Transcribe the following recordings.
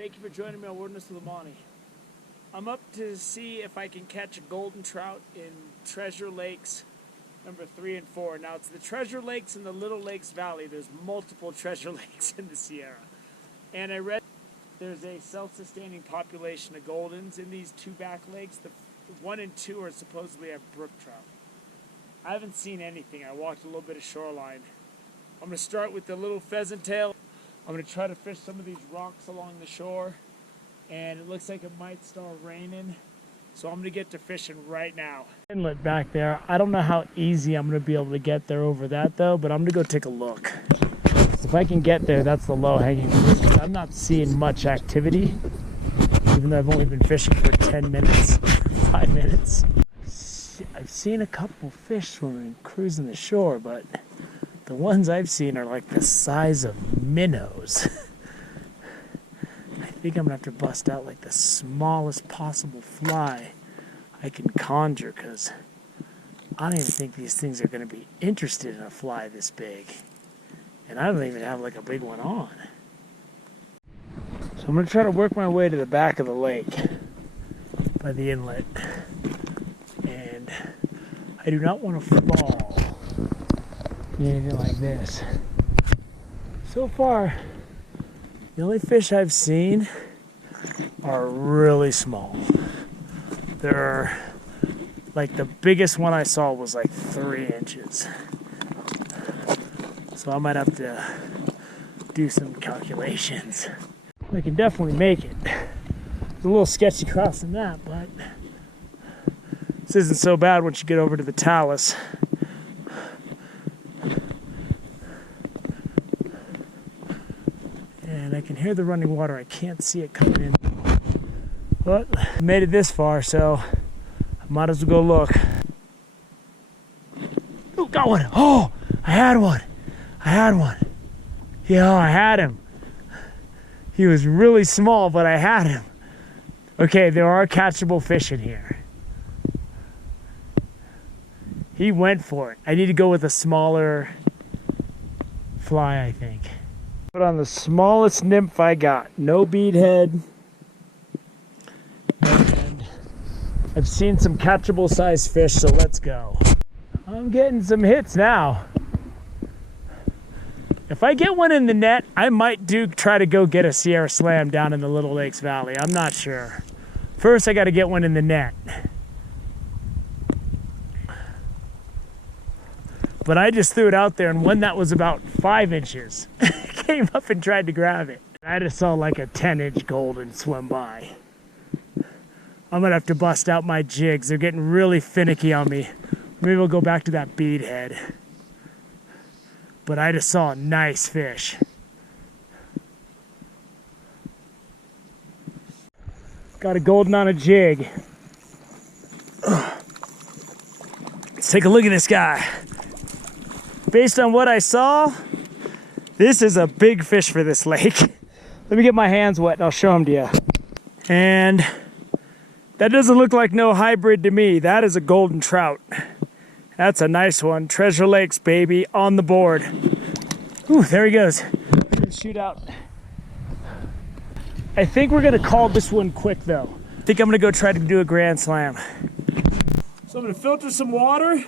Thank you for joining me on Wilderness of the Monty. I'm up to see if I can catch a golden trout in Treasure Lakes number 3 and 4. Now it's the Treasure Lakes in the Little Lakes Valley. There's multiple Treasure Lakes in the Sierra. And I read there's a self-sustaining population of goldens in these two back lakes. The 1 and 2 are supposedly a brook trout. I haven't seen anything. I walked a little bit of shoreline. I'm going to start with the little pheasant tail. I'm going to try to fish some of these rocks along the shore, and it looks like it might start raining, so I'm going to get to fishing right now. Inlet back there. I don't know how easy I'm going to be able to get there over that though, but I'm going to go take a look. So if I can get there, that's the low-hanging fruit, because I'm not seeing much activity, even though I've only been fishing for 10 minutes, 5 minutes. I've seen a couple fish swimming, cruising the shore, but the ones I've seen are like the size of minnows. I think I'm gonna have to bust out like the smallest possible fly I can conjure, because I don't even think these things are gonna be interested in a fly this big. And I don't even have like a big one on. So I'm gonna try to work my way to the back of the lake by the inlet. And I do not want to fall in anything like this. So far, the only fish I've seen are really small. They're like, the biggest one I saw was like 3 inches. So I might have to do some calculations. I can definitely make it. It's a little sketchy crossing that, but this isn't so bad once you get over to the talus. And I can hear the running water. I can't see it coming in. But I made it this far, so I might as well go look. Oh, got one. Oh, I had one. Yeah, I had him. He was really small, but I had him. Okay, there are catchable fish in here. He went for it. I need to go with a smaller fly, I think. Put on the smallest nymph I got. No beadhead. And I've seen some catchable sized fish, so let's go. I'm getting some hits now. If I get one in the net, I might try to go get a Sierra Slam down in the Little Lakes Valley. I'm not sure. First, I got to get one in the net. But I just threw it out there, and one that was about 5 inches came up and tried to grab it. I just saw like a 10-inch golden swim by. I'm gonna have to bust out my jigs. They're getting really finicky on me. Maybe we'll go back to that beadhead. But I just saw a nice fish. Got a golden on a jig. Let's take a look at this guy. Based on what I saw, this is a big fish for this lake. Let me get my hands wet and I'll show them to you. And that doesn't look like no hybrid to me. That is a golden trout. That's a nice one. Treasure Lakes, baby, on the board. Ooh, there he goes. We're gonna shoot out. I think we're gonna call this one quick though. I think I'm gonna go try to do a grand slam. So I'm gonna filter some water,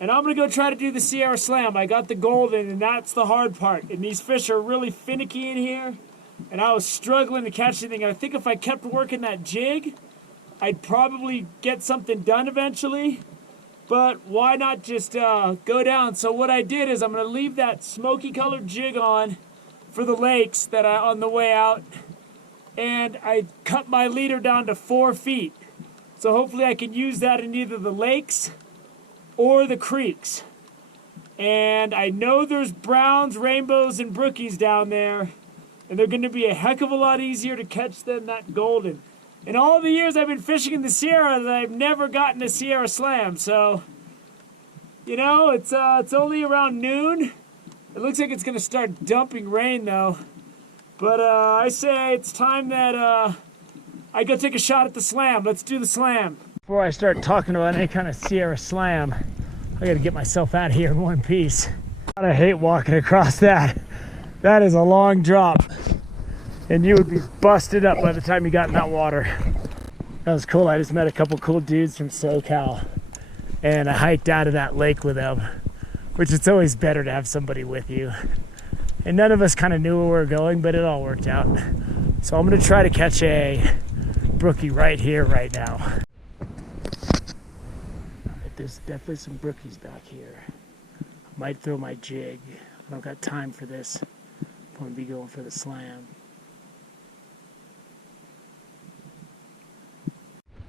and I'm gonna go try to do the Sierra Slam. I got the golden, and that's the hard part. And these fish are really finicky in here, and I was struggling to catch anything. And I think if I kept working that jig, I'd probably get something done eventually. But why not just go down? So what I did is I'm gonna leave that smoky colored jig on for the lakes that on the way out, and I cut my leader down to 4 feet. So hopefully I can use that in either the lakes or the creeks. And I know there's browns, rainbows, and brookies down there, and they're gonna be a heck of a lot easier to catch than that golden. In all the years I've been fishing in the Sierra, I've never gotten a Sierra Slam. So, you know, it's only around noon. It looks like it's gonna start dumping rain though. But I say it's time that I go take a shot at the slam. Let's do the slam. Before I start talking about any kind of Sierra Slam, I gotta get myself out of here in one piece. I hate walking across that. That is a long drop. and you would be busted up by the time you got in that water. That was cool. I just met a couple cool dudes from SoCal, and I hiked out of that lake with them, which it's always better to have somebody with you. And none of us kind of knew where we were going, but it all worked out. So I'm gonna try to catch a brookie right here, right now. There's definitely some brookies back here. I might throw my jig. I don't got time for this. I'm gonna be going for the slam.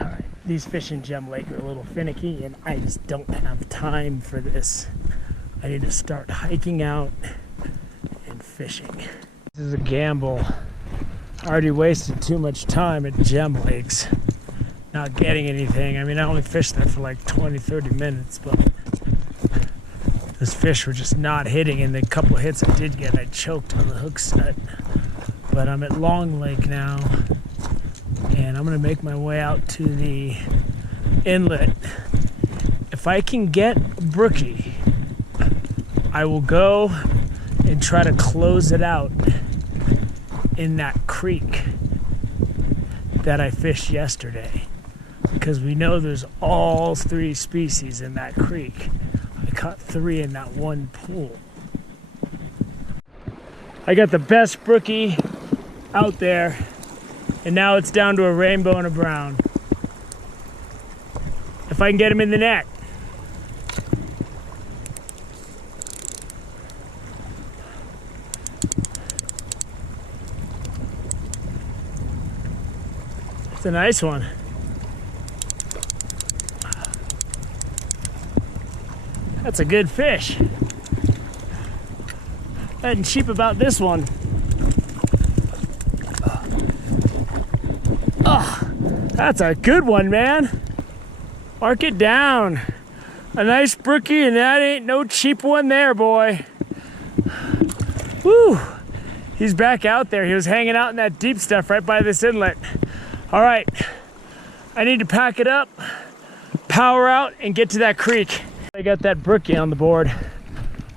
All right, these fish in Gem Lake are a little finicky, and I just don't have time for this. I need to start hiking out and fishing. This is a gamble. I already wasted too much time at Gem Lakes not getting anything. I mean, I only fished there for like 20-30 minutes, but those fish were just not hitting, and the couple of hits I did get, I choked on the hook set. But I'm at Long Lake now, and I'm gonna make my way out to the inlet. If I can get a brookie, I will go and try to close it out in that creek that I fished yesterday, because we know there's all 3 species in that creek. I caught 3 in that one pool. I got the best brookie out there, and now it's down to a rainbow and a brown. If I can get him in the net. It's a nice one. That's a good fish. Nothing cheap about this one. Oh, that's a good one, man. Mark it down. A nice brookie, and that ain't no cheap one there, boy. Woo! He's back out there. He was hanging out in that deep stuff right by this inlet. All right, I need to pack it up, power out, and get to that creek. I got that brookie on the board.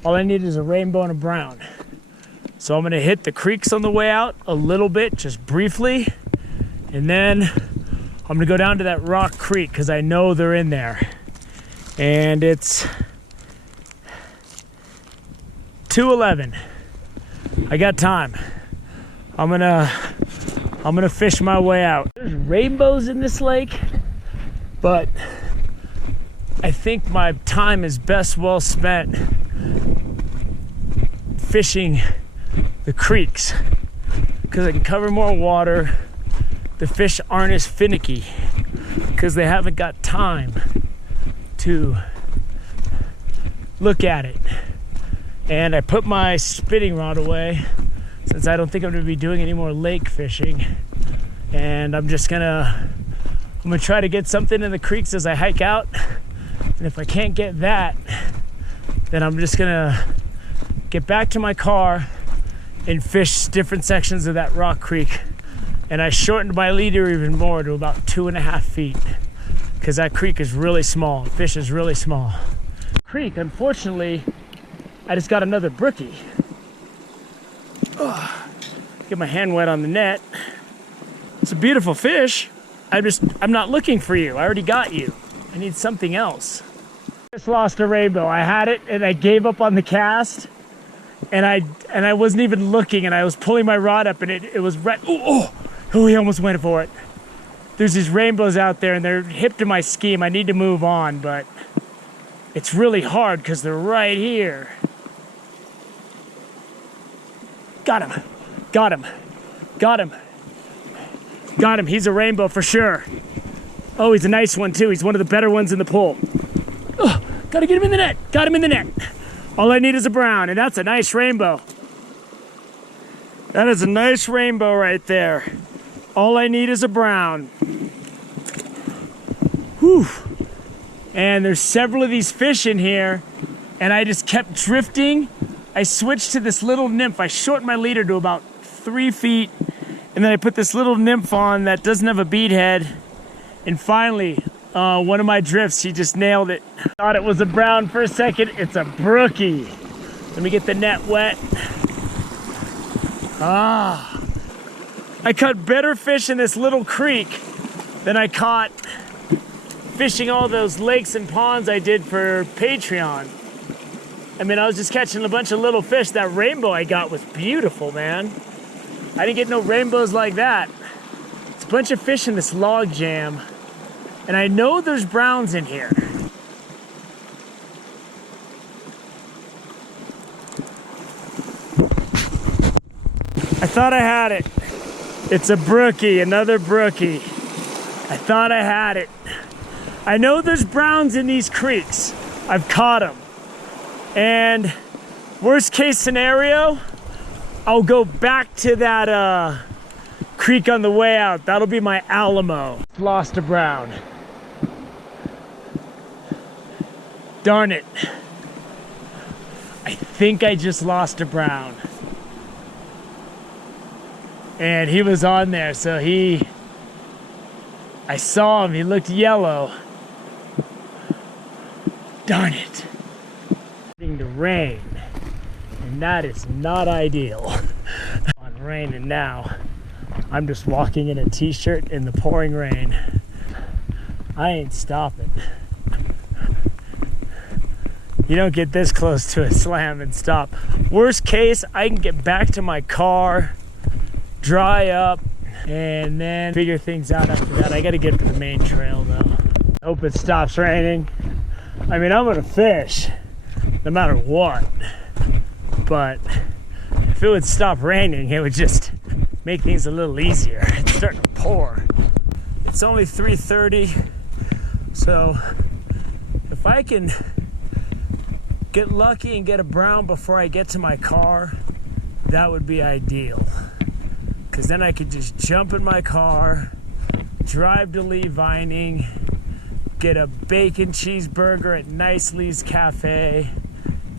All I need is a rainbow and a brown. So I'm gonna hit the creeks on the way out a little bit, just briefly, and then I'm gonna go down to that rock creek because I know they're in there. And it's 2:11. I got time. I'm gonna fish my way out. There's rainbows in this lake, but I think my time is best well spent fishing the creeks because I can cover more water. The fish aren't as finicky because they haven't got time to look at it. And I put my spinning rod away since I don't think I'm gonna be doing any more lake fishing. And I'm gonna try to get something in the creeks as I hike out. And if I can't get that, then I'm just gonna get back to my car and fish different sections of that rock creek. And I shortened my leader even more to about 2.5 feet because that creek is really small. The fish is really small. Creek, unfortunately, I just got another brookie. Ugh. Get my hand wet on the net. It's a beautiful fish. I'm not looking for you. I already got you. I need something else. Just lost a rainbow. I had it and I gave up on the cast, and I wasn't even looking, and I was pulling my rod up and it was right. Oh, he almost went for it. There's these rainbows out there and they're hip to my scheme. I need to move on, but it's really hard because they're right here. Got him. Got him. Got him. Got him. He's a rainbow for sure. Oh, he's a nice one too. He's one of the better ones in the pool. Oh, gotta get him in the net. Got him in the net. All I need is a brown, and that's a nice rainbow. That is a nice rainbow right there. All I need is a brown. Whew. And there's several of these fish in here, and I just kept drifting. I switched to this little nymph. I shortened my leader to about 3 feet, and then I put this little nymph on that doesn't have a bead head. And finally, one of my drifts, he just nailed it. Thought it was a brown for a second. It's a brookie. Let me get the net wet. Ah, I caught better fish in this little creek than I caught fishing all those lakes and ponds I did for Patreon. I mean, I was just catching a bunch of little fish. That rainbow I got was beautiful, man. I didn't get no rainbows like that. It's a bunch of fish in this log jam. And I know there's browns in here. I thought I had it. It's a brookie, another brookie. I thought I had it. I know there's browns in these creeks. I've caught them. And worst case scenario, I'll go back to that creek on the way out. That'll be my Alamo. Lost a brown. Darn it. I think I just lost a brown. And he was on there, so I saw him, he looked yellow. Darn it. Starting to rain, and that is not ideal. On raining now. I'm just walking in a t-shirt in the pouring rain. I ain't stopping. You don't get this close to a slam and stop. Worst case, I can get back to my car, dry up, and then figure things out after that. I gotta get to the main trail though. Hope it stops raining. I mean, I'm gonna fish no matter what, but if it would stop raining, it would just make things a little easier. It's starting to pour. It's only 3:30, so if I can get lucky and get a brown before I get to my car, that would be ideal. Because then I could just jump in my car, drive to Lee Vining, get a bacon cheeseburger at Nice Lee's Cafe,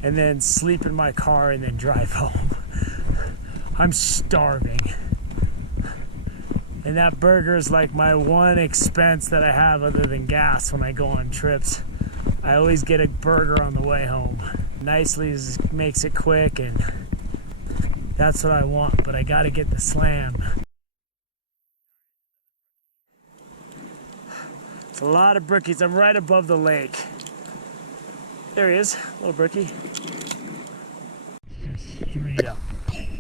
and then sleep in my car and then drive home. I'm starving. And that burger is like my one expense that I have other than gas when I go on trips. I always get a burger on the way home. Nice Lee's makes it quick, and that's what I want, but I gotta get the slam. It's a lot of brookies. I'm right above the lake. There he is, little brookie. Straight up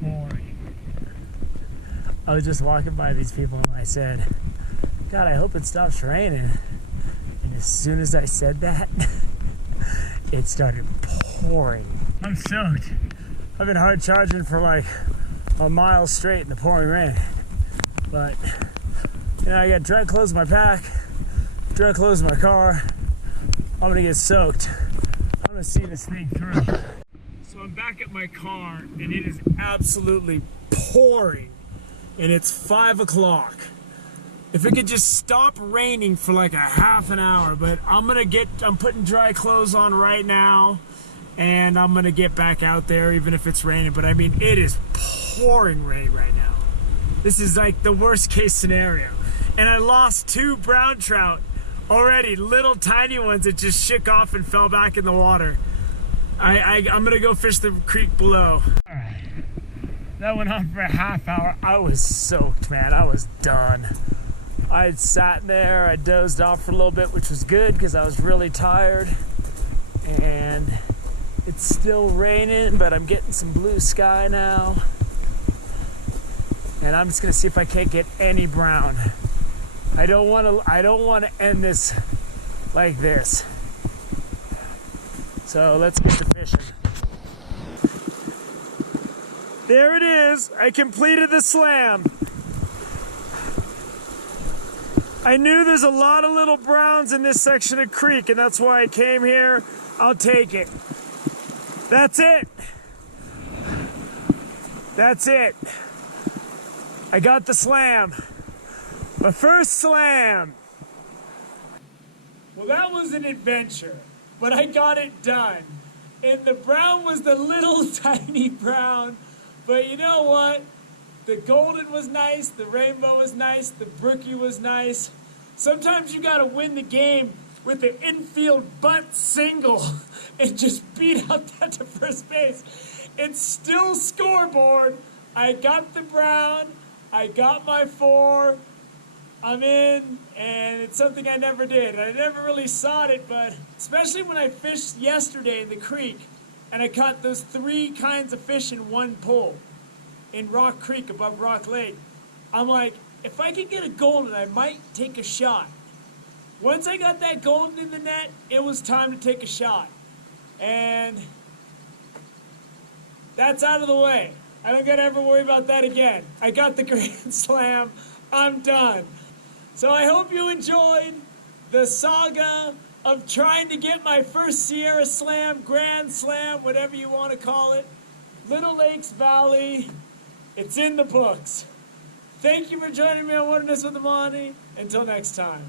pouring. I was just walking by these people and I said, God, I hope it stops raining. And as soon as I said that, it started pouring. I'm soaked. I've been hard charging for like a mile straight in the pouring rain. But, you know, I got dry clothes in my pack, dry clothes in my car. I'm gonna get soaked. I'm gonna see this thing through. So I'm back at my car and it is absolutely pouring. And it's 5 o'clock. If it could just stop raining for like a half an hour, but I'm putting dry clothes on right now. And I'm gonna get back out there even if it's raining. But I mean, it is pouring rain right now. This is like the worst case scenario. And I lost 2 brown trout already, little tiny ones that just shook off and fell back in the water. I'm gonna go fish the creek below. All right, that went on for a half hour. I was soaked, man, I was done. I had sat there, I dozed off for a little bit, which was good because I was really tired. And it's still raining, but I'm getting some blue sky now. And I'm just gonna see if I can't get any brown. I don't wanna end this like this. So let's get to fishing. There it is, I completed the slam. I knew there's a lot of little browns in this section of creek, and that's why I came here. I'll take it. That's it. That's it. I got the slam. My first slam. Well, that was an adventure, but I got it done. And the brown was the little tiny brown. But you know what? The golden was nice, the rainbow was nice, the brookie was nice. Sometimes you gotta win the game with an infield bunt single and just beat out that to first base. It's still scoreboard. I got the brown. I got my 4. I'm in, and it's something I never did. I never really saw it, but especially when I fished yesterday in the creek, and I caught those 3 kinds of fish in one pull in Rock Creek above Rock Lake. I'm like, if I could get a golden, I might take a shot. Once I got that golden in the net, it was time to take a shot. And that's out of the way. I don't gotta ever worry about that again. I got the Grand Slam. I'm done. So I hope you enjoyed the saga of trying to get my first Sierra Slam, Grand Slam, whatever you want to call it. Little Lakes Valley. It's in the books. Thank you for joining me on Wilderness with Amani. Until next time.